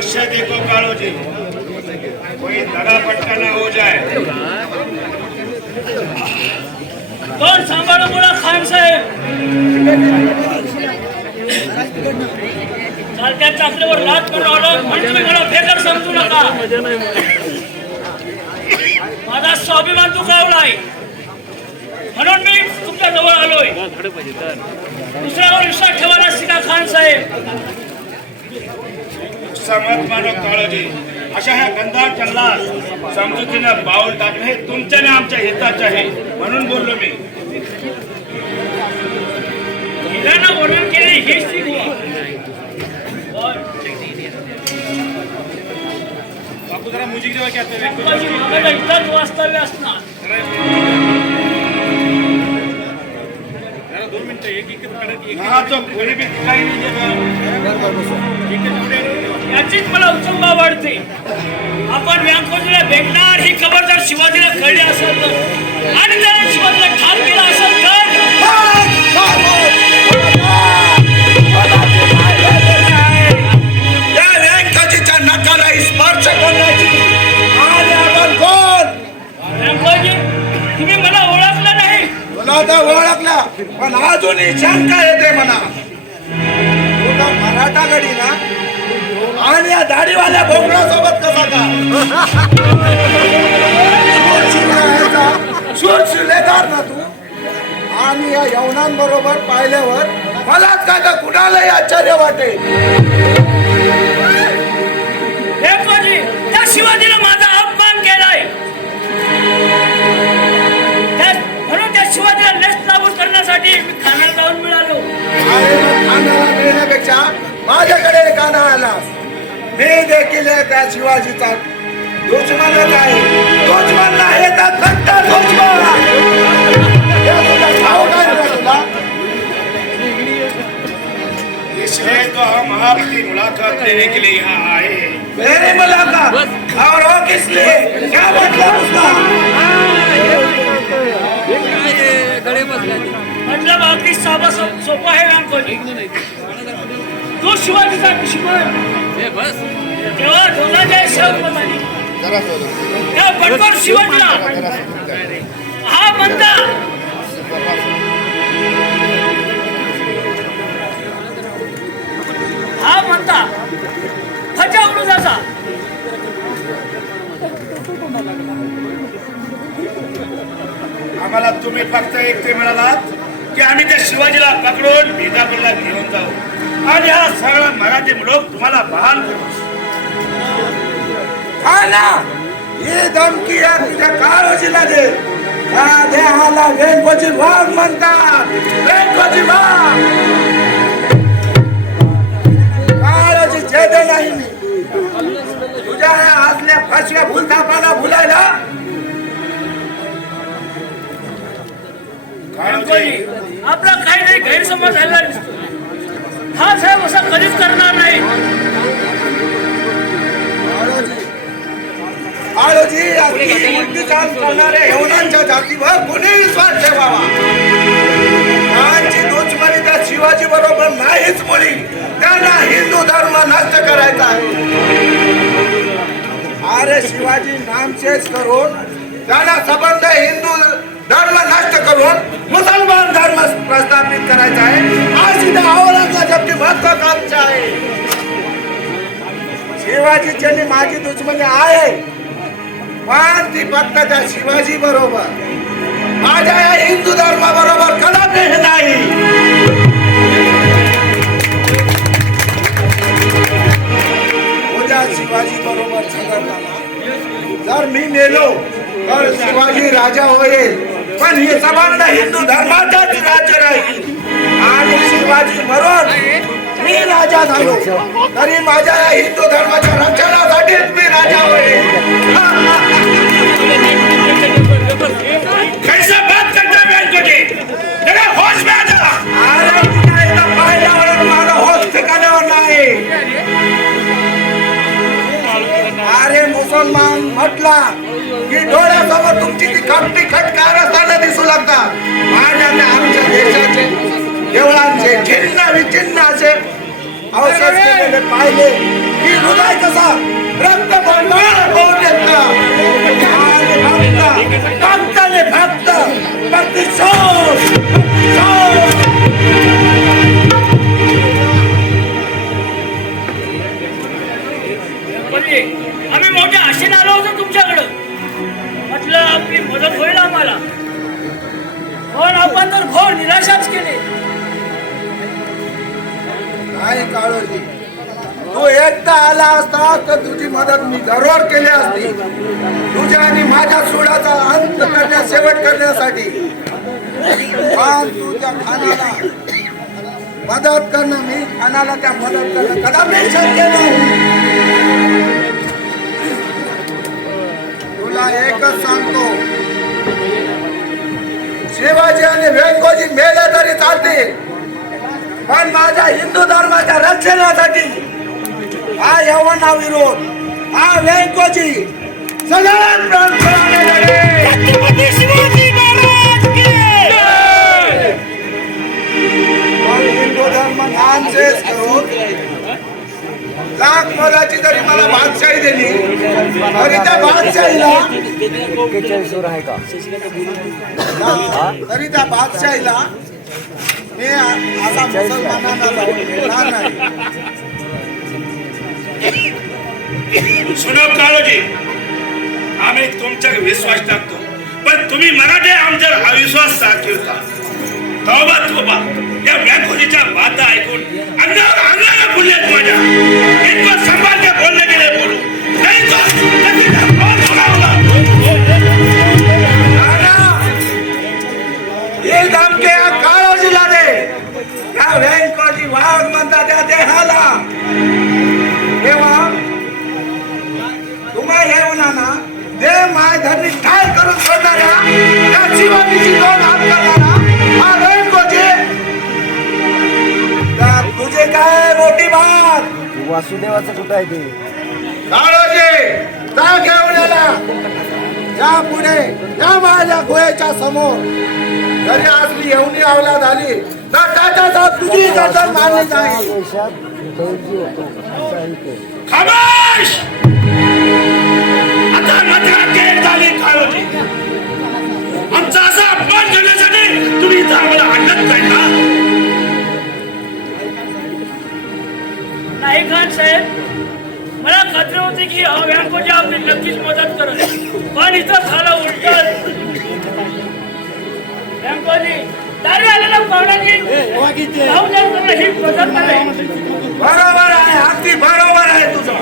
सुरक्षा देखो कालो जी कोई दगा पट्टा ना हो जाए कोण सांभाळू मुला खान साहेब चालत्या चाकरीवर लात करून आलो म्हणून तुम्ही मला फेकर समजू नका माझा स्वाभिमान दुखावलाय म्हणून मी तुमच्या जवळ आलोय दुसऱ्यावर विश्वास ठेवायला शिका खान साहेब समत मानो काळोजी. अशा ह्या गंधार टल्ला समजुतीनं पाऊल टाकणं हे तुमच्या आणि आमच्या हिताचं आहे म्हणून बोललो मी. वर्णन केले हेच बापू जरा म्युझिक जेव्हा वास्तव्य असणार. याचीच मला उत्सुकता वाढते. आपण व्यामखोजीला भेटणार ही खबर जर शिवाजीला कळली असेल तर. आणि त्याने शिवाजीला ठार केला असेल दादा ओळखला. पण अजूनही शंका येते म्हणा. मराठा गडी ना. आणि या दाढीवाल्या भोपळा सोबत कसा का? शूर शिलेदार ना तू. आणि या यवनांबरोबर पाहिल्यावर मलाच काय का कुणालाही आश्चर्य वाटेल? मी देखील त्या शिवाजीचा दुश्मनच आहे. दुश्मन नाही तर कट्टर दुश्मन तुला ठाऊक आहे ना तुला? इसलिए तो हम आपकी मुलाकात. लेने के लिए यहाँ आए मेरी मुलाकात और वो किस लिए क्या मतलब उसका मतलब अगदी साधा सो- सोपा तो शिवाजीचा दुश्मन तेव्हा ढोलाच्या शब्दप्रमाणे त्या बडबड शिवाजीला हा म्हणता हा म्हणता फजा उडूजाचा आम्हाला तुम्ही फक्त एकटे मिळालात की आम्ही त्या शिवाजीला पकडून विजापूरला घेऊन जाऊ. आणि हा सगळा मराठी लोक तुम्हाला बहाल करू. हा ना. ही धमकी या तुझ्या काळोजीला दे. त्या देहाला वेंकोची वाघ म्हणतात. वेंकोची वाघ काळोजी छेद नाही मी. तुझ्या या आतल्या फसव्या भूलथापाला भुलायला. आपला काही नाही गैरसमज झालेला दिसतो. हा साहेब असं कधीच करणार नाही. काळोजी अगदी उलटी काम करणाऱ्या यवनांच्या जातीवर कोणी विश्वास ठेवावा. त्यांची दुश्मनी त्या शिवाजी बरोबर नाहीच मुली. त्यांना हिंदू धर्म नष्ट करायचा आहे. अरे शिवाजी नामशेष करून त्यांना संबंध हिंदू धर्म नष्ट करून मुसलमान धर्म प्रस्थापित करायचा आहे. आज त्या औरंगजेबची महत्वाकांक्षा आहे. शिवाजीची माझी दुश्मनी आहे पण ती फक्त त्या शिवाजी बरोबर. माझ्या या हिंदू धर्मा बरोबर कदापि नाही. उद्या शिवाजी बरोबर जर मी मेलो तर शिवाजी राजा होईल. पण हे संबंध हिंदू धर्माचाच राज्य राहील आणि शिवाजी मरून मी राजा झालो. तरी माझ्या या हिंदू धर्माच्या रक्षणासाठीच मी राजा होईल. कैसा बात करता वेंकोजी जरा होश में आ जा। अरे तुला इथं पाहिल्यावर माझा होश ठिकाणावर नाही. अरे मुसलमान म्हटला की डोळ्यासमोर तुमची ती खमटी खटकार असताना दिसू लागतात माझ्याने आमच्या देशाचे देवळांचे छिन्न विछिन्न असे अवशेष केलेले पाहिले की हृदय कसा रक्त बंधार होऊन येतं. भक्त भक्त प्रतिशोध. आम्हाला. पण आपण तर घोर निराशाच केली. काय काळोजी. तू एकदा आला असता तर तुझी मदत मी घरोर केली असती. तुझ्या आणि माझ्या सोडाचा अंत करण्या शेवट करण्यासाठी. पण खानाला मदत करणं मी खानाला त्या मदत करणं कदापि शक्य नाही. तुला एकच सांगतो. शिवाजी आणि व्यंकोजी मेले तरी चालते. पण माझ्या हिंदू धर्माच्या रक्षणासाठी हा यवना विरोध हा व्यंकोजी सगळ्यात हिंदू धर्म नामशेष करून लाख मोलाची तरी मला बादशाही दिली तरी त्या बादशाहीला आहे का तरी त्या बादशाहीला मी आ- असा मुसलमानांना जाऊन मिळणार नाही. सुनो काळोजी आम्ही तुमच्यावर विश्वास टाकतो. पण तुम्ही मराठे आमच्यावर अविश्वास दाखवता तोबा तोबा. या बँकोजीच्या बाता ऐकून अंगावर अंगाला फुललेत माझ्या. वासुदेवाचं कुठं आहे ते? काळोजी जा घेऊन या पुढे! या माझ्या गोयाच्या समोर! जरी आज मी एवढी अवला झाली. तर त्याच्या तुझी गजर मारली जाईल आहे आता झाली काळोजी आमचा असा बरोबर आहे अगदी बरोबर आहे तुझं.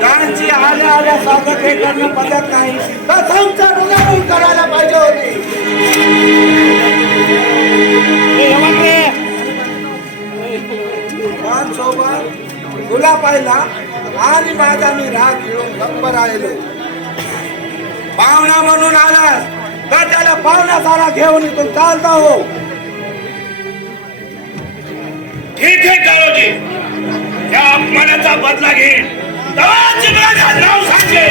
त्यांची आल्या आल्या स्वागत हे करणं पद्धत नाही. प्रथमचा संत रुगारून करायला पाहिजे होती. सोबत तुला पाहिला आणि माझा मी राग घेऊन गप्प राहिलो पाहुणा म्हणून आला तर त्याला पाहुणा सारा घेऊन इथून चालता. हो ठीक आहे काळोजी या अपमानाचा बदला घेईन. नाव सांगते.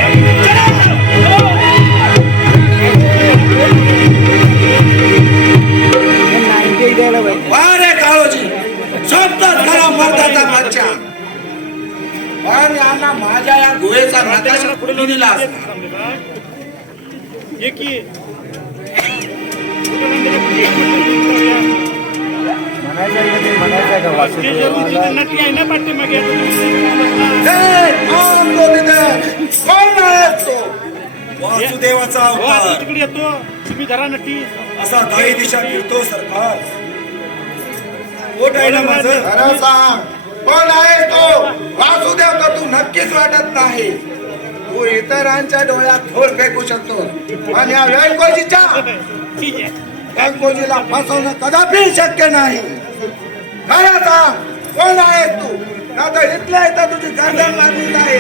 वारे काळोजी शब्द खरा मर्दाचा बच्चा. पण यांना माझ्या या गुहेचा नकाशा कुठून दिला असता. वासुदेवाचा अवतार. तिकडे येतो तुम्ही धरा नक्की असा काही दिशा फिरतो सरकार. कोण आहे ना माझं? खरं सांग. कोण आहे तो? वासुदेव तर तू नक्कीच वाटत नाही. तू इतरांच्या डोळ्यात थोड फेकू शकतो पण या व्यंकोजीच्या व्यंकोजीला फसवणं कदापि शक्य नाही. खरं आता कोण आहे तू. आता इथल्या येतात तुझी गर्दन लागली आहे.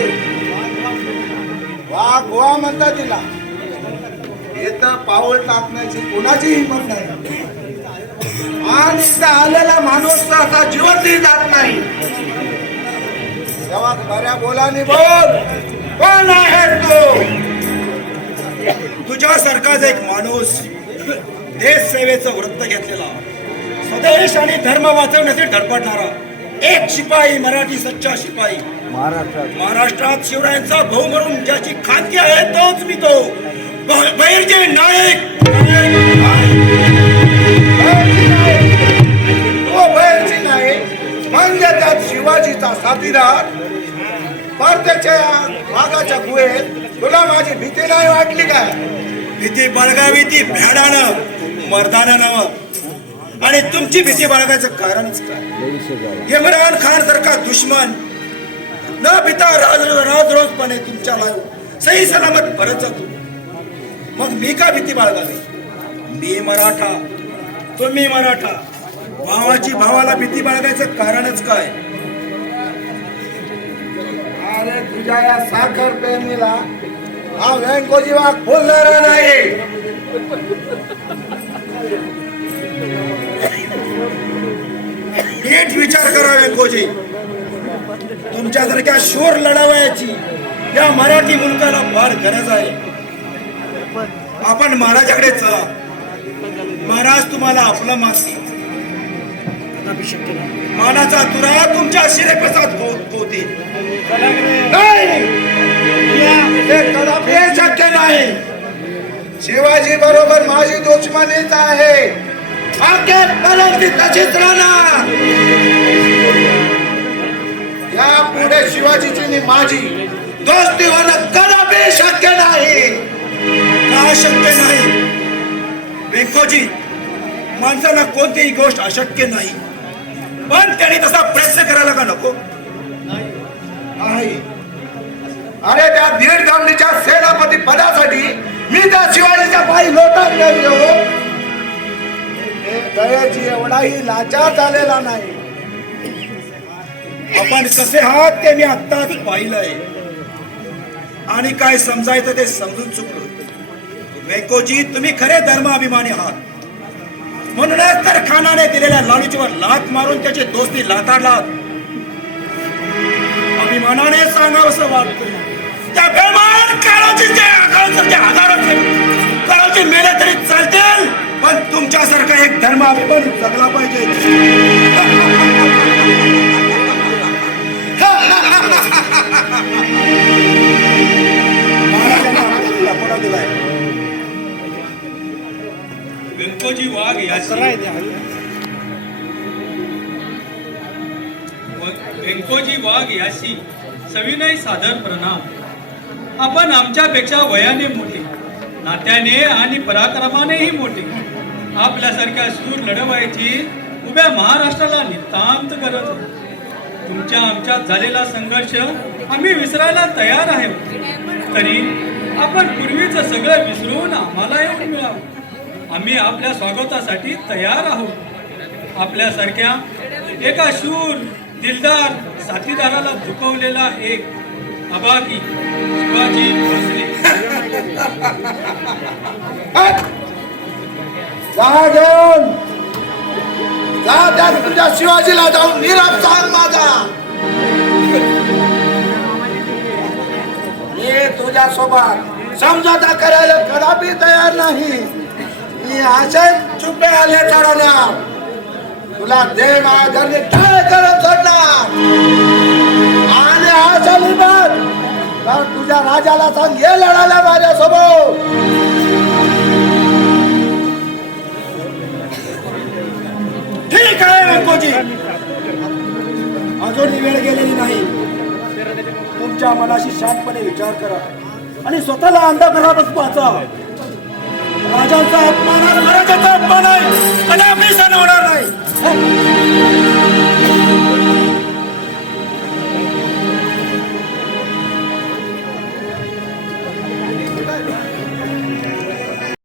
वा गोवा म्हणता तिला. इथं पाऊल टाकण्याची कोणाची हिंमत नाही. आणि इथं आलेला माणूस असा जीवनही जात नाही. तेव्हा खऱ्या बोलाने बोल. कोण आहे तू? तुझ्यासारखाच एक माणूस देश सेवेचं वृत्त घेतलेला. स्वदेश आणि धर्म वाचवण्यासाठी धडपडणारा एक शिपाई मराठी सच्चा शिपाई. महाराष्ट्रात. महाराष्ट्रात शिवरायांचा भाऊ म्हणून ज्याची खात्री आहे तोच मी तो. ब- बहिर्जे नायक तो बाहेरची नाही म्हणजे त्यात शिवाजीचा साथीदार. पर त्याच्या मागाच्या गुहेत तुला माझी भीती नाही वाटली काय? भीती बाळगावी ती भ्याडानं मर्दानं नव आणि तुमची भीती बाळगायचं कारणच काय? इम्रान खान सारखा दुश्मन न पिता राज राज रोजपणे तुमच्याला सही सलामत परत जातो. मग मी का भीती बाळगावी? मी मराठा. तुम्ही मराठा. भावाची भावाला भीती बाळगायचं कारणच काय? अरे तुझ्या या साखर प्रेमीला हा व्यंकोजी वाघ बोलणारा नाही. नीट विचार करावे व्यंकोजी तुमच्यासारख्या शोर लढावयाची या मराठी मुलगाला फार गरज आहे. आपण महाराजाकडे चला. महाराज तुम्हाला आपलं मासी मानाचा तुरा तुमच्या शिरेपसात हो-, पोहते शक्य नाही. शिवाजी बरोबर माझी दुश्मनीच आहे. आखेरपर्यंत ती तशीच राहणार. या पुढे शिवाजीची माझी दोस्ती होणं कदापि शक्य नाही. का शक्य नाही? वेंकोजी माणसाला कोणतीही गोष्ट अशक्य नाही. पण त्याने तसा प्रयत्न करायला का नको? नाही. अरे त्या दीड गावडीच्या सेनापती पदासाठी मी त्या शिवाजीच्या पायी लोटात गेलो हे दयाची एवढाही लाचार झालेला नाही. आपण कसे आहात ते मी आत्ताच पाहिलंय. आणि काय समजायचं ते समजून चुकलो. वेकोजी तुम्ही खरे धर्माभिमानी आहात. म्हणूनच तर खानाने दिलेल्या लालूचीवर लात मारून त्याची दोस्ती लाताडलात. अभिमानाने सांगावंसं वाटतं त्या बेमान काळाची जे हजारो काळाची मेले तरी चालतील. पण तुमच्यासारखा एक धर्माभिमान जगला पाहिजे. व्यंकोजी वाघ व्यंकोजी वाघ याशी सविनय सादर प्रणाम. आपण आमच्यापेक्षा वयाने मोठे नात्याने आणि पराक्रमानेही मोठे. आपल्यासारख्या सूर लढवायची उभ्या महाराष्ट्राला नितांत गरज तुमच्या आमच्यात झालेला संघर्ष आम्ही विसरायला तयार आहे. तरी आपण पूर्वीचं सगळं विसरून आम्हाला एक मिळावं. आम्ही आपल्या स्वागतासाठी तयार आहोत. आपल्यासारख्या एका शूर दिलदार साथीदाराला झुकवलेला एक अबागी शिवाजी भोसले. जा घेऊन जा त्या तुझ्या शिवाजीला जाऊन निराप सांग माझा मी तुझ्या सोबत समझोता करायला कदापि तयार नाही. मी असेच चुपे आले चढवणार तुला देव घरने काय करत सोडणार. आज आली निबत कारण तुझ्या राजाला सांग ये लढायला माझ्यासोबत ठीक आहे व्यंकोजी अजून वेळ गेलेली नाही. तुमच्या मनाशी शांतपणे विचार करा आणि स्वतःला अंधकारातच पाहता. राजांचा अपमान हा स्वराज्याचा अपमान आहे. कदापि सण होणार नाही?